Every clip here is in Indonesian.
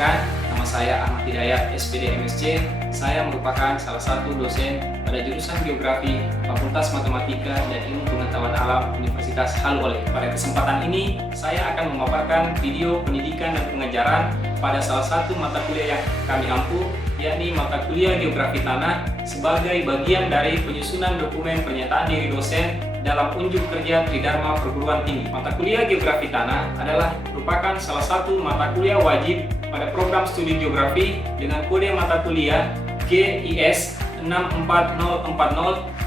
Perkenalkan, nama saya Ahmad Hidayat, SPD MSc. Saya merupakan salah satu dosen pada jurusan Geografi, Fakultas Matematika dan Ilmu Pengetahuan Alam Universitas Halu Oleh. Pada kesempatan ini, saya akan memaparkan video pendidikan dan pengajaran pada salah satu mata kuliah yang kami ampuh, yakni mata kuliah Geografi Tanah sebagai bagian dari penyusunan dokumen pernyataan diri dosen dalam unjuk kerja Tridharma Perguruan Tinggi. Mata kuliah Geografi Tanah adalah merupakan salah satu mata kuliah wajib pada program studi geografi dengan kode mata kuliah GIS 64040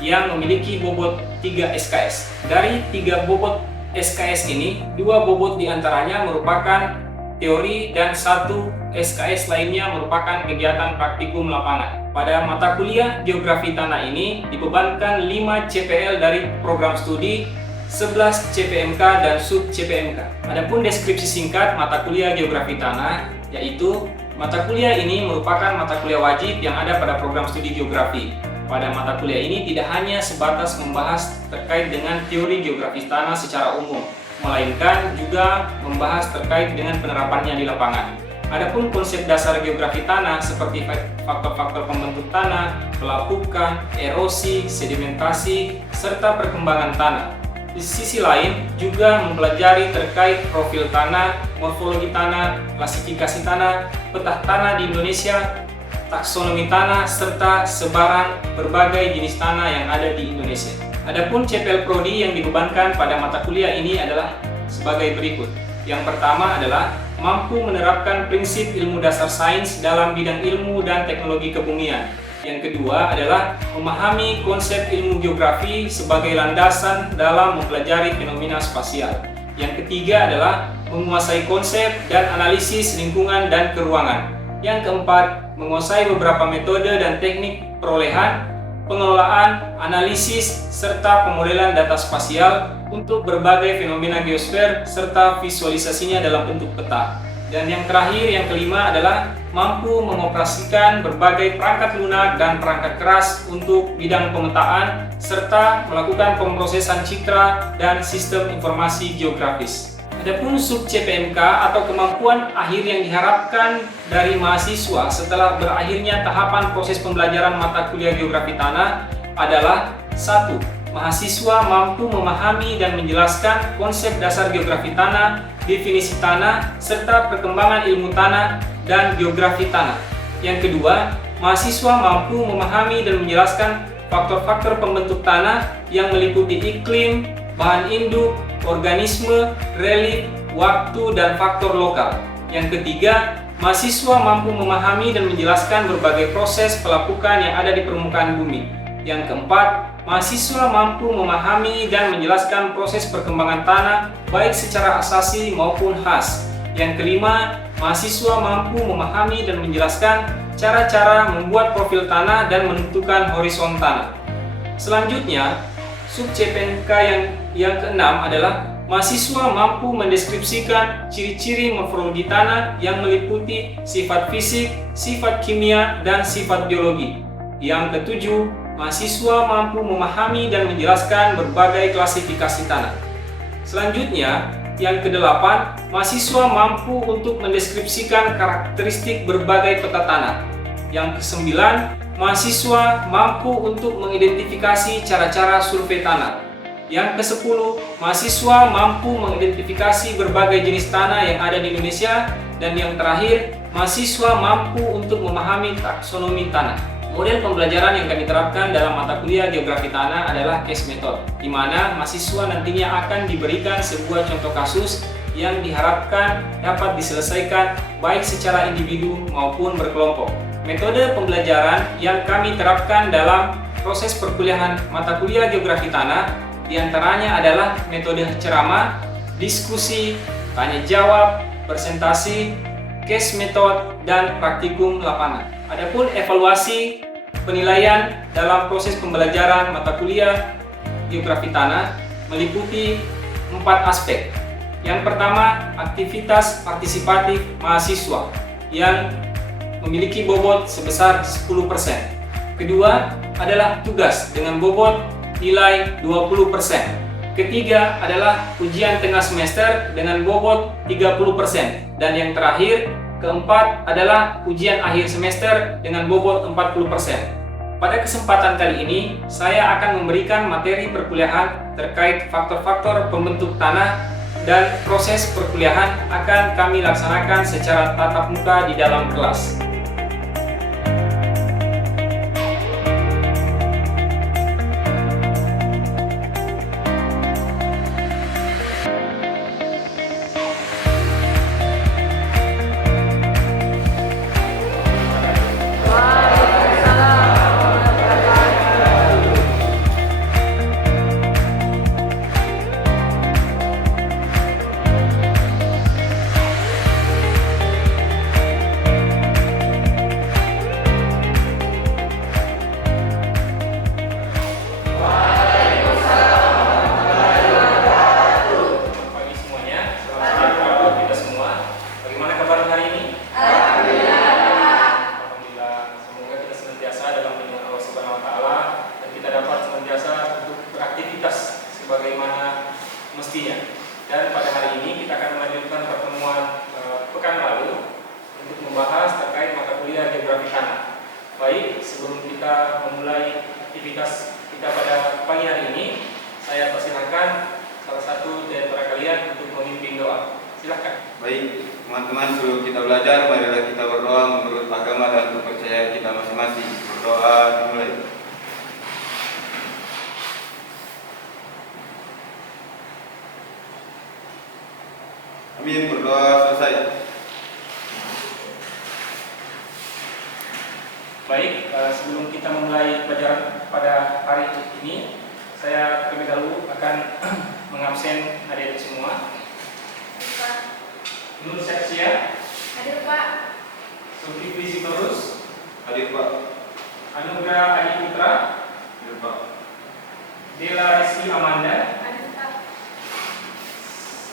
yang memiliki bobot 3 SKS. Dari 3 bobot SKS ini, 2 bobot diantaranya merupakan teori dan 1 SKS lainnya merupakan kegiatan praktikum lapangan. Pada mata kuliah Geografi Tanah ini dibebankan 5 CPL dari program studi, 11 CPMK dan sub CPMK. Adapun deskripsi singkat mata kuliah Geografi Tanah, yaitu mata kuliah ini merupakan mata kuliah wajib yang ada pada program studi geografi. Pada mata kuliah ini tidak hanya sebatas membahas terkait dengan teori geografi tanah secara umum, melainkan juga membahas terkait dengan penerapannya di lapangan. Adapun konsep dasar geografi tanah seperti faktor-faktor pembentuk tanah, pelapukan, erosi, sedimentasi, serta perkembangan tanah. Di sisi lain juga mempelajari terkait profil tanah, morfologi tanah, klasifikasi tanah, peta tanah di Indonesia, taksonomi tanah, serta sebaran berbagai jenis tanah yang ada di Indonesia. Adapun CPL Prodi yang dibebankan pada mata kuliah ini adalah sebagai berikut. Yang pertama adalah mampu menerapkan prinsip ilmu dasar sains dalam bidang ilmu dan teknologi kebumian. Yang kedua adalah memahami konsep ilmu geografi sebagai landasan dalam mempelajari fenomena spasial. Yang ketiga adalah menguasai konsep dan analisis lingkungan dan keruangan. Yang keempat, menguasai beberapa metode dan teknik perolehan, pengelolaan, analisis, serta pemodelan data spasial untuk berbagai fenomena geosfer serta visualisasinya dalam bentuk peta. Dan yang terakhir, yang kelima adalah mampu mengoperasikan berbagai perangkat lunak dan perangkat keras untuk bidang pemetaan serta melakukan pemrosesan citra dan sistem informasi geografis. Adapun sub CPMK atau kemampuan akhir yang diharapkan dari mahasiswa setelah berakhirnya tahapan proses pembelajaran mata kuliah Geografi Tanah adalah 1. Mahasiswa mampu memahami dan menjelaskan konsep dasar geografi tanah, definisi tanah, serta perkembangan ilmu tanah dan geografi tanah. Yang kedua, mahasiswa mampu memahami dan menjelaskan faktor-faktor pembentuk tanah yang meliputi iklim, bahan induk, organisme, relief, waktu, dan faktor lokal. Yang ketiga, mahasiswa mampu memahami dan menjelaskan berbagai proses pelapukan yang ada di permukaan bumi. Yang keempat, mahasiswa mampu memahami dan menjelaskan proses perkembangan tanah baik secara asasi maupun khas. Yang kelima, mahasiswa mampu memahami dan menjelaskan cara-cara membuat profil tanah dan menentukan horizon tanah. Selanjutnya, sub CPMK yang keenam adalah mahasiswa mampu mendeskripsikan ciri-ciri morfologi tanah yang meliputi sifat fisik, sifat kimia, dan sifat biologi. Yang ketujuh, mahasiswa mampu memahami dan menjelaskan berbagai klasifikasi tanah. Selanjutnya, yang kedelapan, mahasiswa mampu untuk mendeskripsikan karakteristik berbagai peta tanah. Yang kesembilan, mahasiswa mampu untuk mengidentifikasi cara-cara survei tanah. Yang kesepuluh, mahasiswa mampu mengidentifikasi berbagai jenis tanah yang ada di Indonesia. Dan yang terakhir, mahasiswa mampu untuk memahami taksonomi tanah. Model pembelajaran yang kami terapkan dalam mata kuliah Geografi Tanah adalah case method, di mana mahasiswa nantinya akan diberikan sebuah contoh kasus yang diharapkan dapat diselesaikan baik secara individu maupun berkelompok. Metode pembelajaran yang kami terapkan dalam proses perkuliahan mata kuliah Geografi Tanah diantaranya adalah metode ceramah, diskusi, tanya jawab, presentasi, case method, dan praktikum lapangan. Adapun evaluasi penilaian dalam proses pembelajaran mata kuliah Geografi Tanah meliputi 4 aspek. Yang pertama, aktivitas partisipatif mahasiswa yang memiliki bobot sebesar 10%. Kedua adalah tugas dengan bobot nilai 20%. Ketiga adalah ujian tengah semester dengan bobot 30%. Dan yang terakhir, keempat adalah ujian akhir semester dengan bobot 40%. Pada kesempatan kali ini, saya akan memberikan materi perkuliahan terkait faktor-faktor pembentuk tanah dan proses perkuliahan akan kami laksanakan secara tatap muka di dalam kelas. Sebagaimana mestinya. Dan pada hari ini kita akan melanjutkan pertemuan pekan lalu untuk membahas terkait mata kuliah geografi tanah. Baik, sebelum kita memulai aktivitas kita pada pagi hari ini, saya persilahkan salah satu dari antara kalian untuk memimpin doa. Silakan. Baik, teman-teman, sebelum kita belajar, marilah kita berdoa menurut agama dan kepercayaan kita masing-masing. Berdoa dimulai. Amin, berdoa selesai. Baik, sebelum kita memulai pelajaran pada hari ini, saya terlebih dahulu akan mengabsen adik-adik semua. Pak. Nur Syaksia, Hadir Pak. Zulkifli Sitorus, Hadir Pak. Anugrah Adi Putra, Hadir Pak. Dela Rizky Amanda, Hadir Pak.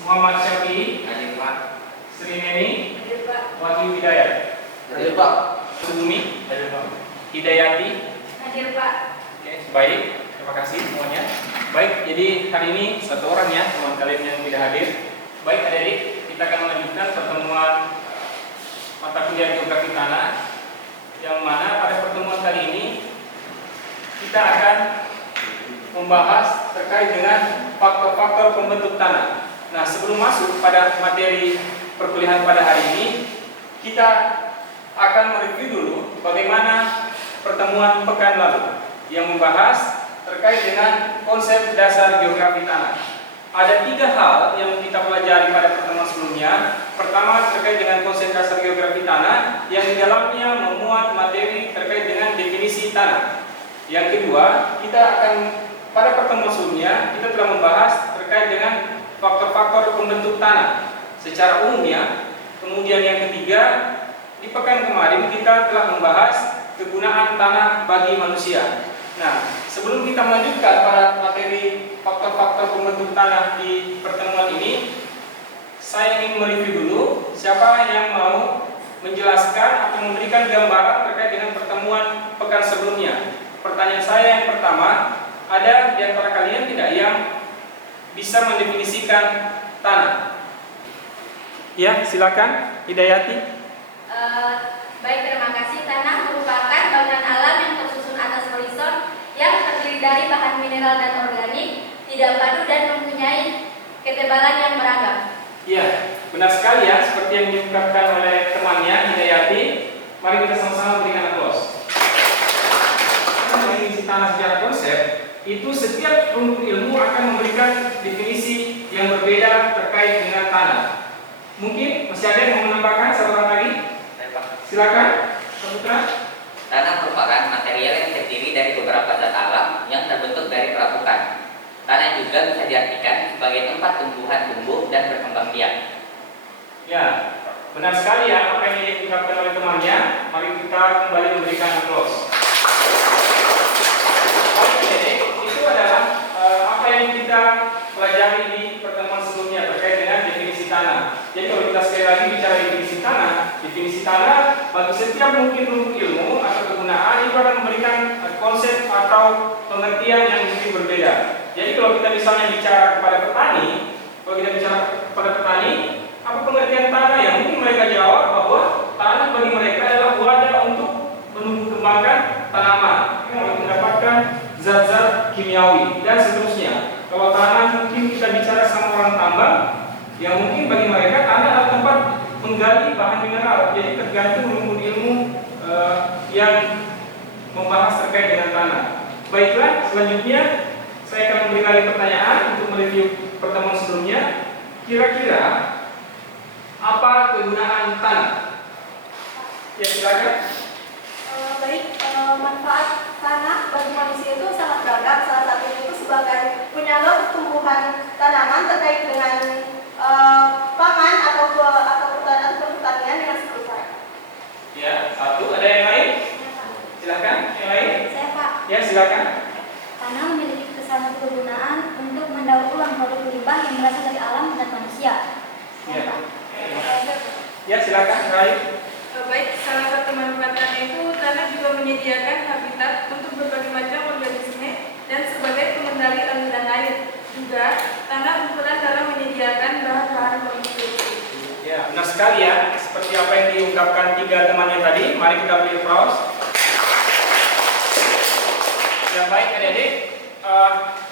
Muhammad Syafi'i, Hadir Pak. Sri Neni, Hadir Pak. Wahyu Hidayat, Hadir Pak. Sumi, Hidayati. Hadir Pak. Oke, baik, terima kasih semuanya. Baik, jadi hari ini satu orang ya teman kalian yang tidak hadir. Baik adik-adik, kita akan melanjutkan pertemuan mata kuliah geografi tanah, yang mana pada pertemuan kali ini kita akan membahas terkait dengan faktor-faktor pembentuk tanah. Nah, sebelum masuk pada materi perkuliahan pada hari ini, kita akan mereview dulu bagaimana pertemuan pekan lalu yang membahas terkait dengan konsep dasar geografi tanah. Ada 3 hal yang kita pelajari pada pertemuan sebelumnya. Pertama, terkait dengan konsep dasar geografi tanah yang di dalamnya memuat materi terkait dengan definisi tanah. Yang kedua, kita akan pada pertemuan sebelumnya kita telah membahas terkait dengan faktor-faktor pembentuk tanah secara umumnya. Kemudian yang ketiga, di pekan kemarin kita telah membahas kegunaan tanah bagi manusia. Nah, sebelum kita melanjutkan pada materi faktor-faktor pembentuk tanah di pertemuan ini, saya ingin mereview dulu siapa yang mau menjelaskan atau memberikan gambaran terkait dengan pertemuan pekan sebelumnya. Pertanyaan saya yang pertama, ada di antara kalian tidak yang bisa mendefinisikan tanah? Ya, silakan Hidayati. Baik, terima kasih. Tanah merupakan bangunan alam yang tersusun atas horizon yang terdiri dari bahan mineral dan organik, tidak padu dan mempunyai ketebalan yang beragam. Iya, benar sekali ya, seperti yang diungkapkan oleh temannya Hidayati. Mari kita sama-sama berikan aplaus. Definisi tanah secara konsep itu setiap rumpun ilmu akan memberikan definisi yang berbeda terkait dengan tanah. Mungkin masih ada yang mau menambahkan satu orang lagi? Silakan, Pak Putra. Tanah merupakan material yang terdiri dari beberapa zat alam yang terbentuk dari pelapukan. Tanah juga bisa diartikan sebagai tempat tumbuhan tumbuh dan berkembang biak. Ya, benar sekali ya apa yang diungkapkan oleh temannya. Mari kita kembali memberikan aplaus. Itu adalah apa yang kita pelajari di pertemuan sebelumnya terkait dengan definisi tanah. Jadi kalau kita sekali lagi bicara definisi tanah bagi setiap mungkin rumpun ilmu atau kegunaan itu akan memberikan konsep atau pengertian yang mungkin berbeda. Jadi kalau kita misalnya bicara kepada petani, apa pengertian tanah yang mungkin mereka jawab bahwa bagi mereka adalah wadah untuk menumbuh kembangkan tanaman, untuk mendapatkan zat-zat kimiawi dan seterusnya. Kalau tanah mungkin kita bicara sama orang tambang, yang mungkin bagi mereka tanah adalah tempat menggali bahan mineral. Jadi tergantung ilmu-ilmu yang membahas terkait dengan tanah. Baiklah, selanjutnya saya akan memberi lagi pertanyaan untuk mereview pertemuan sebelumnya. Kira-kira apa kegunaan tanah? Ya, silakan. Manfaat tanah bagi manusia itu sangat beragam. Salah satunya itu sebagai penyangga pertumbuhan tanaman terkait dengan pangan atau pertanian dengan seterusnya. Ya, satu. Ada yang lain? Silakan. Yang lain? Saya Pak. Ya, silakan. Tanah memiliki kegunaan untuk mendaur ulang produk limbah yang berasal dari alam dan manusia. Ya. Ya, silakan. Baik. Baik, salah satu manfaatnya itu tanah juga menyediakan habitat untuk berbagai macam organisme dan sebagai pengendali aliran air. Juga, tanah berperan dalam menyediakan bahan-bahan konsumsi. Ya, benar sekali ya. Seperti apa yang diungkapkan tiga temannya tadi. Mari kita beri aplaus. Ya, baik adik-adik.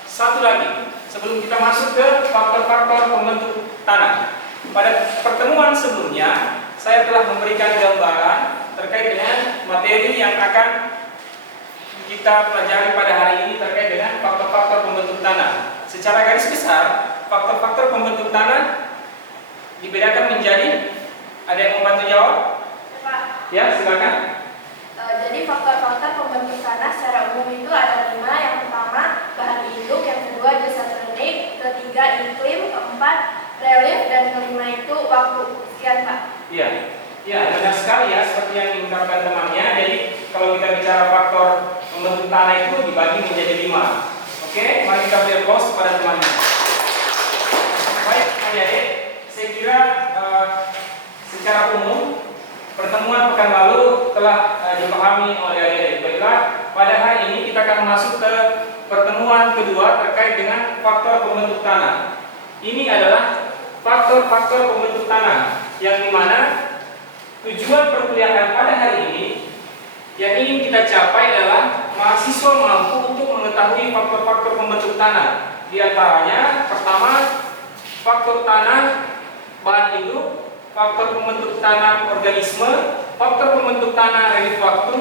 Satu lagi, sebelum kita masuk ke faktor-faktor pembentuk tanah. Pada pertemuan sebelumnya, saya telah memberikan gambaran terkait dengan materi yang akan kita pelajari pada hari ini terkait dengan faktor-faktor pembentuk tanah. Secara garis besar, faktor-faktor pembentuk tanah dibedakan menjadi, ada yang mau bantu jawab? Pak. Ya, silakan. Jadi faktor-faktor pembentuk tanah secara umum itu ada 5. Yang pertama bahan induk, yang kedua jasa teknik, ketiga iklim, keempat relief, dan kelima itu waktu. Sekian Pak. Iya, ya, benar sekali ya seperti yang diungkapkan temannya. Jadi kalau kita bicara faktor pembentuk tanah itu dibagi menjadi 5. Oke, mari kita beri aplaus kepada temannya. Baik, adik-adik, saya kira secara umum pertemuan pekan lalu telah dipahami oleh adik-adik. Baiklah, pada hari ini kita akan masuk ke pertemuan kedua terkait dengan faktor pembentuk tanah. Ini adalah faktor-faktor pembentuk tanah yang dimana tujuan perkuliahan pada hari ini yang ingin kita capai adalah mahasiswa mampu untuk mengetahui faktor-faktor pembentuk tanah. Di antaranya, pertama, faktor tanah bahan induk, faktor pembentuk tanah organisme, faktor pembentuk tanah relief waktu,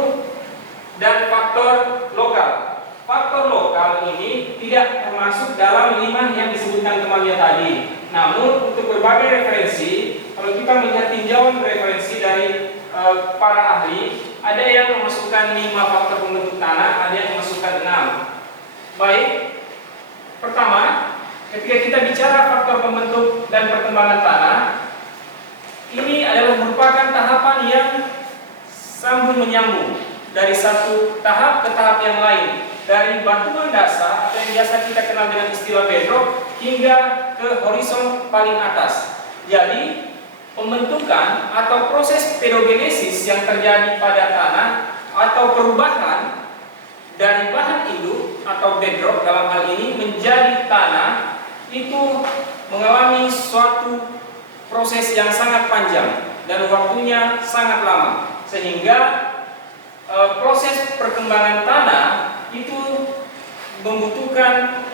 dan faktor lokal. Faktor lokal ini tidak termasuk dalam 5 yang disebutkan temannya tadi. Namun untuk berbagai referensi, kalau kita melihat tinjauan referensi dari para ahli, ada yang memasukkan 5 faktor pembentuk tanah, ada yang memasukkan 6. Baik, pertama, ketika kita bicara faktor pembentuk dan perkembangan tanah, ini adalah merupakan tahapan yang sambung menyambung dari satu tahap ke tahap yang lain. Dari batuan dasar atau yang biasa kita kenal dengan istilah bedrock hingga ke horizon paling atas. Jadi pembentukan atau proses pedogenesis yang terjadi pada tanah atau perubahan dari bahan induk atau bedrock dalam hal ini menjadi tanah itu mengalami suatu proses yang sangat panjang dan waktunya sangat lama, sehingga proses perkembangan tanah itu membutuhkan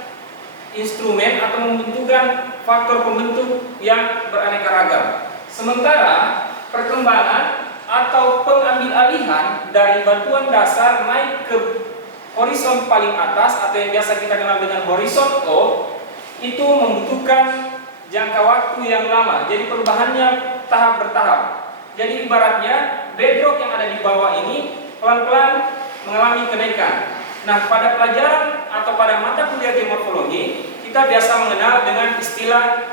instrumen atau membutuhkan faktor pembentuk yang beraneka ragam. Sementara perkembangan atau pengambil-alihan dari batuan dasar naik ke horizon paling atas atau yang biasa kita kenal dengan horizon O itu membutuhkan jangka waktu yang lama. Jadi perubahannya tahap bertahap. Jadi ibaratnya bedrock yang ada di bawah ini pelan-pelan mengalami kenaikan. Nah, pada pelajaran atau pada mata kuliah geomorfologi, kita biasa mengenal dengan istilah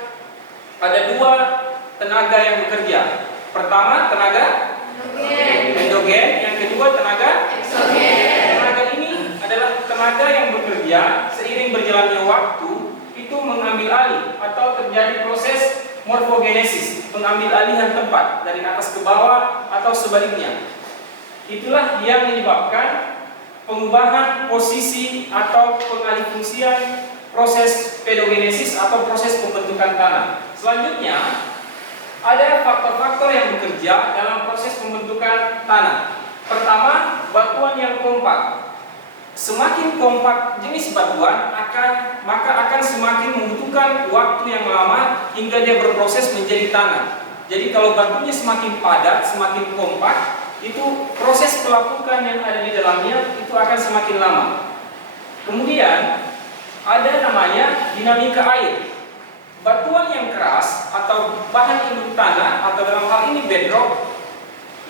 ada 2 tenaga yang bekerja. Pertama, tenaga endogen, yang kedua tenaga eksogen. Tenaga ini adalah tenaga yang bekerja seiring berjalannya waktu itu mengambil alih atau terjadi proses morfogenesis, mengambil alihan tempat dari atas ke bawah atau sebaliknya. Itulah yang menyebabkan pengubahan posisi atau pengalihfungsian proses pedogenesis atau proses pembentukan tanah. Selanjutnya, Ada faktor-faktor yang bekerja dalam proses pembentukan tanah. Pertama, batuan yang kompak. Semakin kompak jenis batuan maka akan semakin membutuhkan waktu yang lama hingga dia berproses menjadi tanah. Jadi kalau batunya semakin padat, semakin kompak, itu proses pelapukan yang ada di dalamnya itu akan semakin lama. Kemudian ada namanya dinamika air. Batuan yang keras atau bahan induk tanah atau dalam hal ini bedrock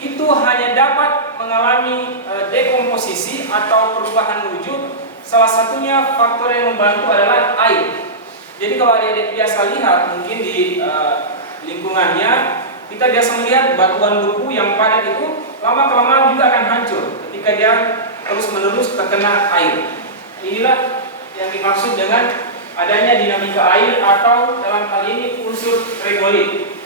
itu hanya dapat mengalami dekomposisi atau perubahan wujud. Salah satunya faktor yang membantu adalah air. Jadi kalau adik-adik biasa lihat mungkin di lingkungannya, kita biasa melihat batuan buku yang padat itu lama-kelamaan juga akan hancur ketika dia terus-menerus terkena air. Inilah yang dimaksud dengan adanya dinamika air atau dalam hal ini unsur regolit.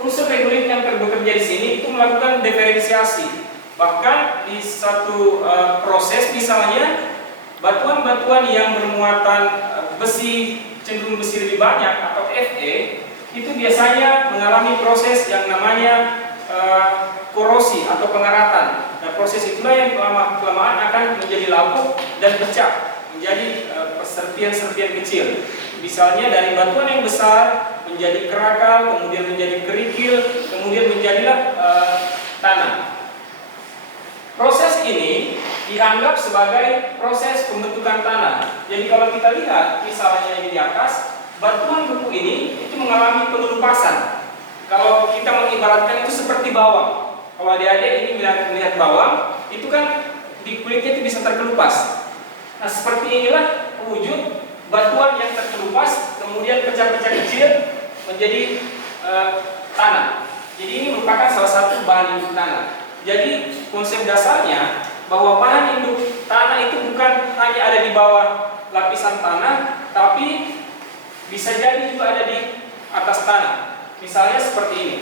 Unsur regolit yang bekerja di sini itu melakukan diferensiasi. Bahkan di satu proses misalnya batuan-batuan yang bermuatan besi, cenderung besi lebih banyak atau Fe, itu biasanya mengalami proses yang namanya korosi atau pengeratan. Nah, proses itulah yang kelamaan akan menjadi lapuk dan pecah menjadi serpian-serpian kecil. Misalnya dari batuan yang besar menjadi kerakal, kemudian menjadi kerikil, kemudian menjadilah tanah. Proses ini dianggap sebagai proses pembentukan tanah. Jadi kalau kita lihat misalnya di atas, batuan buku ini itu mengalami penelupasan. Kalau kita mengibaratkan itu seperti bawang. Kalau adik-adik ini melihat bawang, itu kan di kulitnya itu bisa terkelupas. Nah, seperti inilah wujud batuan yang terkelupas, kemudian pecah-pecah kecil menjadi tanah. Jadi ini merupakan salah satu bahan induk tanah. Jadi konsep dasarnya bahwa bahan induk tanah itu bukan hanya ada di bawah lapisan tanah, tapi bisa jadi juga ada di atas tanah. Misalnya seperti ini.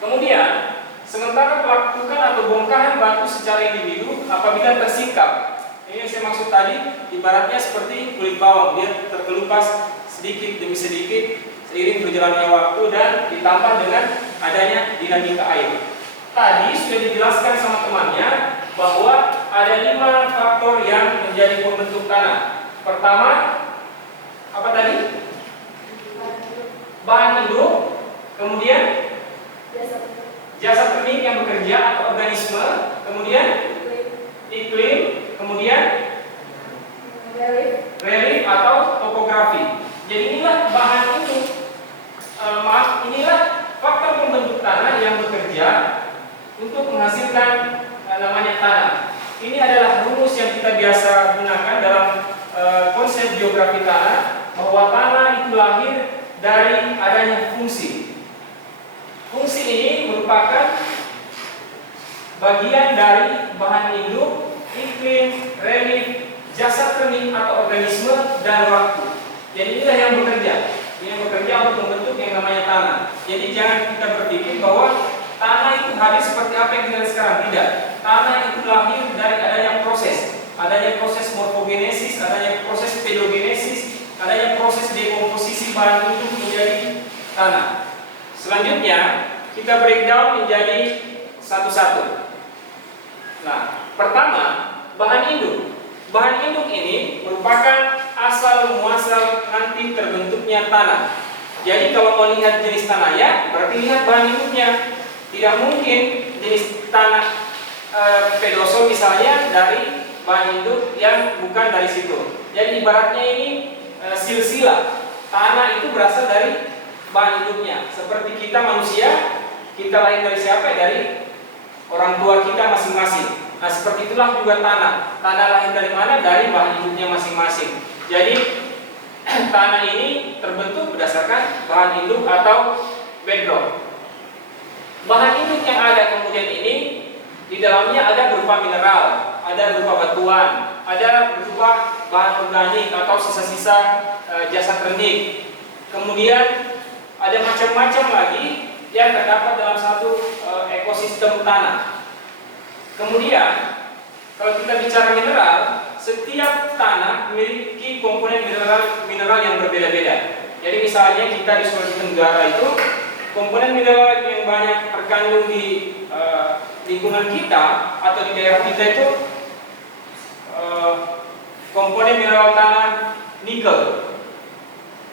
Kemudian, sementara melakukan atau bongkahan batu secara individu apabila tersikap. Ini yang saya maksud tadi, ibaratnya seperti kulit bawang, dia terkelupas sedikit demi sedikit seiring berjalannya waktu dan ditambah dengan adanya dinamika air. Tadi sudah dijelaskan sama temannya bahwa ada 5 faktor yang menjadi pembentuk tanah. Pertama, apa tadi? Bahan induk, kemudian jasa teknik yang bekerja atau organisme, kemudian iklim, kemudian relief atau topografi. Jadi inilah bahan induk, inilah faktor pembentuk tanah yang bekerja untuk menghasilkan namanya tanah. Ini adalah rumus yang kita biasa gunakan dalam konsep geografi tanah, bahwa tanah itu lahir dari adanya fungsi. Fungsi ini merupakan bagian dari bahan induk, iklim, relief, jasa teknik atau organisme, dan waktu. Jadi inilah yang bekerja. Yang bekerja untuk membentuk yang namanya tanah. Jadi jangan kita berpikir bahwa tanah itu hadir seperti apa yang kita lihat sekarang. Tidak. Tanah itu lahir dari adanya proses. Adanya proses morfogenesis, adanya proses pedogenesis, adanya proses dekomposisi bahan itu menjadi tanah. Selanjutnya kita breakdown menjadi satu-satu. Nah, pertama, bahan induk. Bahan induk ini merupakan asal muasal nanti terbentuknya tanah. Jadi kalau mau lihat jenis tanahnya, berarti lihat bahan induknya. Tidak mungkin jenis tanah pedosol misalnya dari bahan induk yang bukan dari situ. Jadi ibaratnya ini silsilah. Tanah itu berasal dari bahan induknya. Seperti kita manusia, kita lahir dari siapa? Dari orang tua kita masing-masing. Nah, seperti itulah juga tanah. Tanah lahir dari mana? Dari bahan induknya masing-masing. Jadi tanah ini terbentuk berdasarkan bahan induk atau bedrock. Bahan induk yang ada kemudian ini di dalamnya ada berupa mineral, ada berupa batuan, ada berupa bahan organik atau sisa-sisa jasa teknik. Kemudian ada macam-macam lagi yang terdapat dalam satu ekosistem tanah. Kemudian kalau kita bicara mineral, setiap tanah memiliki komponen mineral yang berbeda-beda. Jadi misalnya kita di Sulawesi Tenggara itu komponen mineral yang banyak terkandung di lingkungan kita atau di daerah kita itu komponen mineral tanah nikel.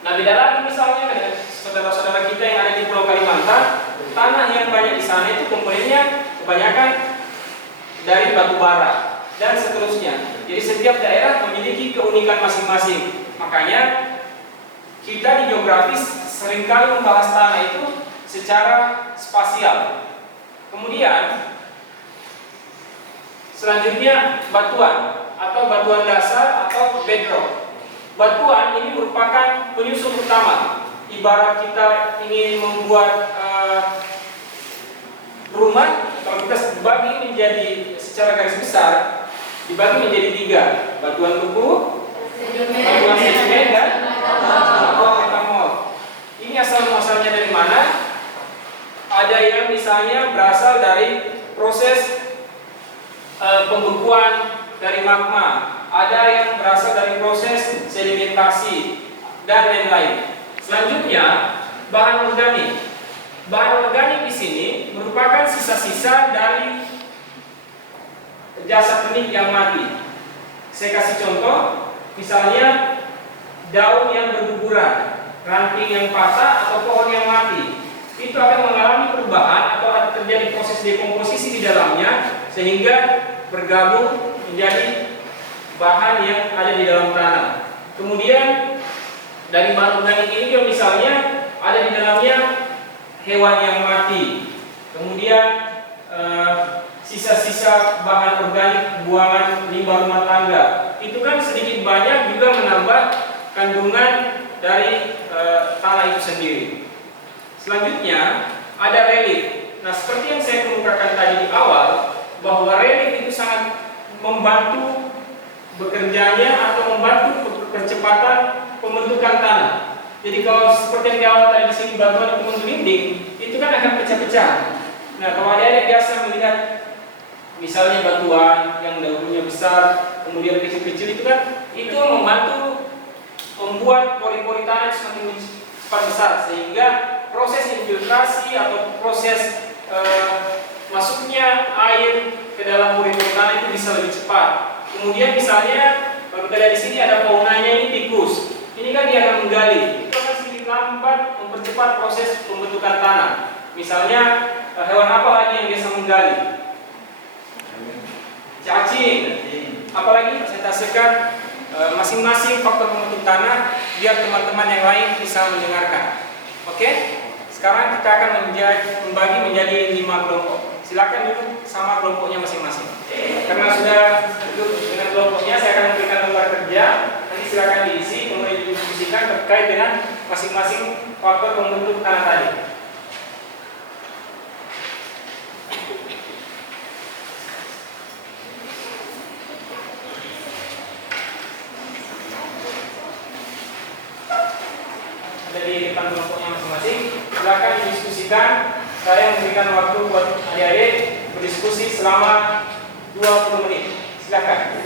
Nah, beda lagi misalnya dengan saudara-saudara kita yang ada di Pulau Kalimantan, tanah yang banyak di sana itu komponennya kebanyakan dari batu bara dan seterusnya. Jadi setiap daerah memiliki keunikan masing-masing. Makanya kita di geografis seringkali membahas tanah itu secara spasial. Kemudian selanjutnya batuan atau batuan dasar atau bedrock. Batuan ini merupakan penyusun utama. Ibarat kita ingin membuat rumah, kalau kita bagi menjadi secara garis besar, dibagi menjadi 3: batuan tubuh, batuan sedimen, dan batuan metamorf. Ini asal muasalnya dari mana? Ada yang misalnya berasal dari proses pembekuan dari magma, ada yang berasal dari proses sedimentasi, dan lain-lain. Selanjutnya, bahan organik. Bahan organik di sini merupakan sisa-sisa dari jasad benih yang mati. Saya kasih contoh, misalnya daun yang berguguran, ranting yang patah, atau pohon yang mati. Itu akan mengalami perubahan atau akan terjadi proses dekomposisi di dalamnya sehingga bergabung menjadi bahan yang ada di dalam tanah. Kemudian dari bahan organik ini juga misalnya ada di dalamnya hewan yang mati. Kemudian sisa-sisa bahan organik buangan limbah rumah tangga. Itu kan sedikit banyak juga menambah kandungan dari tanah itu sendiri. Selanjutnya ada relief. Nah, seperti yang saya kemukakan tadi di awal, bahwa relief itu sangat membantu bekerjanya atau membantu percepatan pembentukan tanah. Jadi kalau seperti yang di awal tadi di sini batuan itu menggelinding, itu kan akan pecah-pecah. Nah, kalau ada biasa melihat misalnya batuan yang daunnya besar, kemudian kecil-kecil, itu membantu membuat pori-pori tanah semakin cepat besar, sehingga proses infiltrasi atau proses masuknya air ke dalam pori-pori tanah itu bisa lebih cepat. Kemudian misalnya kalau kita lihat di sini ada faunanya ini tikus. Ini kan dia akan menggali. Itu akan sedikit lambat mempercepat proses pembentukan tanah. Misalnya hewan apa lagi yang biasa menggali? Cacing. Apalagi presentasikan masing-masing faktor pembentuk tanah biar teman-teman yang lain bisa mendengarkan. Oke? Sekarang kita akan membagi menjadi 5 kelompok. Silakan duduk sama kelompoknya masing-masing. Karena sudah duduk dengan kelompoknya, saya akan memberikan lembar kerja. Nanti silakan diisi, kemudian didiskusikan terkait dengan masing-masing faktor pembentuk tanah tadi. Ada di depan kelompoknya masing-masing. Silakan didiskusikan. Saya memberikan waktu buat adik-adik berdiskusi selama 20 menit. Silakan.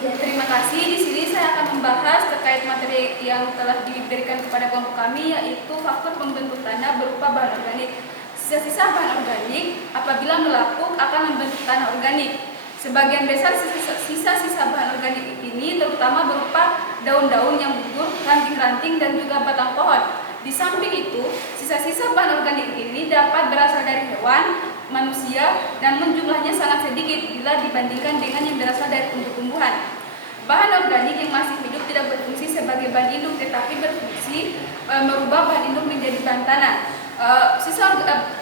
Terima kasih. Di sini saya akan membahas terkait materi yang telah diberikan kepada kelompok kami, yaitu faktor pembentuk tanah berupa bahan organik. Sisa-sisa bahan organik apabila melapuk akan membentuk tanah organik. Sebagian besar sisa-sisa bahan organik ini terutama berupa daun-daun yang gugur, ranting-ranting, dan juga batang pohon. Di samping itu, sisa-sisa bahan organik ini dapat berasal dari hewan, manusia, dan jumlahnya sangat sedikit bila dibandingkan dengan yang berasal dari tumbuh-tumbuhan. Bahan organik yang masih hidup tidak berfungsi sebagai bahan induk, tetapi berfungsi merubah bahan induk menjadi bahan tanah.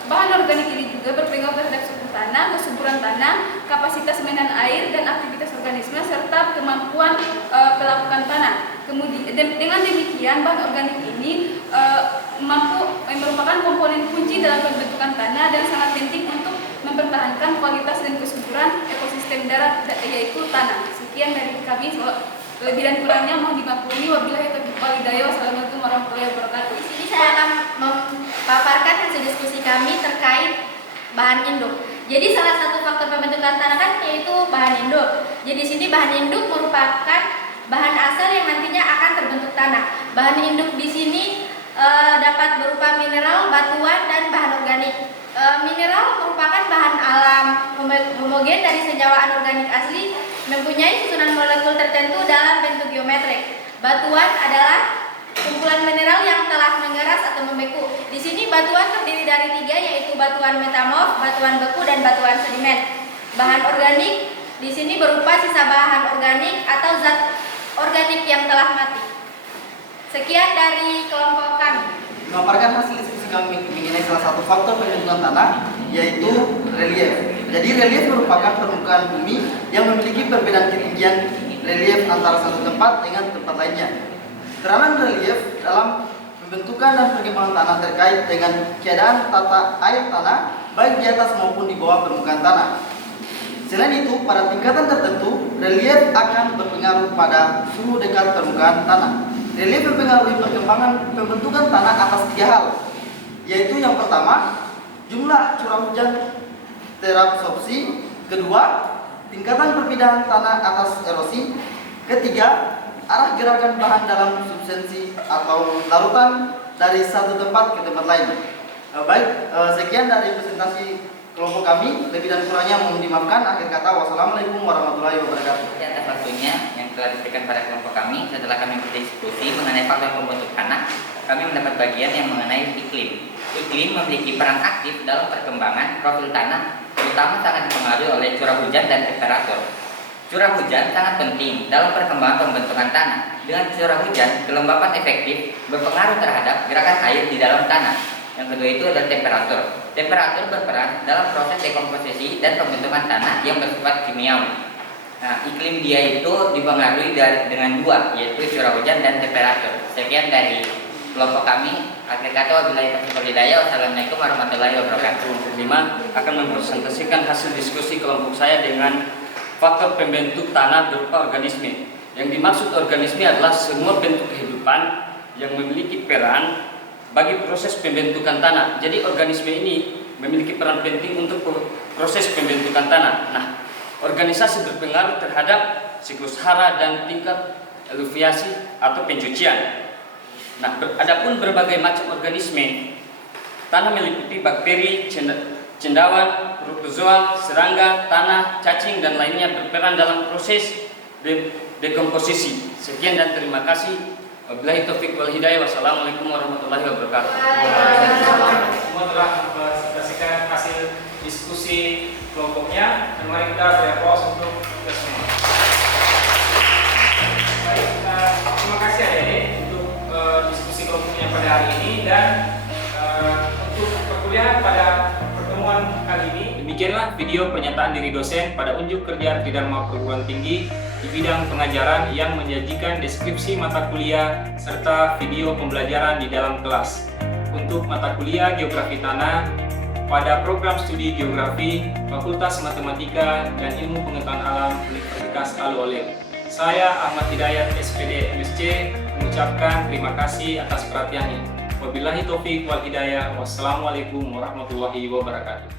Bahan organik ini juga berpengaruh terhadap suhu tanah, kesuburan tanah, kapasitas menahan air, dan aktivitas organisme serta kemampuan pelapukan tanah. Kemudian dengan demikian bahan organik ini merupakan komponen kunci dalam pembentukan tanah dan sangat penting untuk mempertahankan kualitas dan kesuburan ekosistem darat, yaitu tanah. Sekian dari kami. Lebih dan kurangnya mohon dimaklumi. Wabillahi taufiq wal hidayah. Wassalamualaikum warahmatullahi wabarakatuh. Di sini saya akan memaparkan hasil diskusi kami terkait bahan induk. Jadi salah satu faktor pembentukan tanah kan yaitu bahan induk. Jadi di sini bahan induk merupakan bahan asal yang nantinya akan terbentuk tanah. Bahan induk di sini dapat berupa mineral, batuan, dan bahan organik. Mineral merupakan bahan alam homogen dari senyawa anorganik asli, mempunyai susunan molekul tertentu dalam bentuk geometrik. Batuan adalah kumpulan mineral yang telah mengeras atau membeku. Di sini batuan terdiri dari 3, yaitu batuan metamorf, batuan beku, dan batuan sedimen. Bahan organik di sini berupa sisa bahan organik atau zat organik yang telah mati. Sekian dari kelompok kami. Memaparkan hasil diskusi kami mengenai salah satu faktor pembentukan tanah, yaitu relief. Jadi relief merupakan permukaan bumi yang memiliki perbedaan ketinggian relief antara satu tempat dengan tempat lainnya. Peranan relief dalam pembentukan dan perkembangan tanah terkait dengan keadaan tata air tanah baik di atas maupun di bawah permukaan tanah. Selain itu, pada tingkatan tertentu, relief akan berpengaruh pada suhu dekat permukaan tanah. Relief mempengaruhi perkembangan pembentukan tanah atas 3 hal, yaitu yang pertama, jumlah curah hujan terabsorpsi, kedua, tingkatan perpindahan tanah atas erosi, ketiga, arah gerakan bahan dalam substansi atau larutan dari satu tempat ke tempat lain. Sekian dari presentasi kelompok kami. Lebih dan kurangnya mohon dimaafkan. Akhir kata, wassalamualaikum warahmatullahi wabarakatuh. Atas waktunya yang telah diberikan pada kelompok kami, setelah kami berdiskusi mengenai faktor pembentuk tanah, kami mendapat bagian yang mengenai iklim. Iklim memiliki peran aktif dalam perkembangan profil tanah, terutama sangat dipengaruhi oleh curah hujan dan temperatur. Curah hujan sangat penting dalam perkembangan pembentukan tanah. Dengan curah hujan, kelembapan efektif berpengaruh terhadap gerakan air di dalam tanah. Yang kedua itu adalah temperatur. Temperatur berperan dalam proses dekomposisi dan pembentukan tanah yang bersifat kimiawi. Nah, iklim dia itu dipengaruhi dengan 2, yaitu curah hujan dan temperatur. Sekian dari kelompok kami. Akhir kata, wabillahi taufiq wal hidayah. Wassalamualaikum warahmatullahi wabarakatuh. 5 akan mempresentasikan hasil diskusi kelompok saya dengan faktor pembentuk tanah berupa organisme. Yang dimaksud organisme adalah semua bentuk kehidupan yang memiliki peran bagi proses pembentukan tanah. Jadi organisme ini memiliki peran penting untuk proses pembentukan tanah. Nah, organisasi berpengaruh terhadap siklus hara dan tingkat eluviasi atau pencucian. Nah, adapun berbagai macam organisme, tanah meliputi bakteri, cendawan, protozoa, serangga, tanah, cacing, dan lainnya berperan dalam proses dekomposisi. Sekian dan terima kasih. Wabillahi taufiq wal hidayah. Wassalamualaikum warahmatullahi wabarakatuh. Semua telah mempresentasikan hasil diskusi kelompoknya. Dan mari kita beri aplaus untuk kita semua. Baik, terima kasih adik-adik untuk diskusi kelompoknya pada hari ini dan untuk perkuliahan pada pertemuan kali ini. Demikianlah video pernyataan diri dosen pada unjuk kerja Tridharma Perguruan Tinggi di bidang pengajaran yang menyajikan deskripsi mata kuliah serta video pembelajaran di dalam kelas. Untuk mata kuliah Geografi Tanah pada program studi Geografi Fakultas Matematika dan Ilmu Pengetahuan Alam Universitas Al-Uleum. Saya Ahmad Hidayat SPD MSc mengucapkan terima kasih atas perhatiannya. Wabillahi taufiq wal hidayah. Wassalamualaikum warahmatullahi wabarakatuh.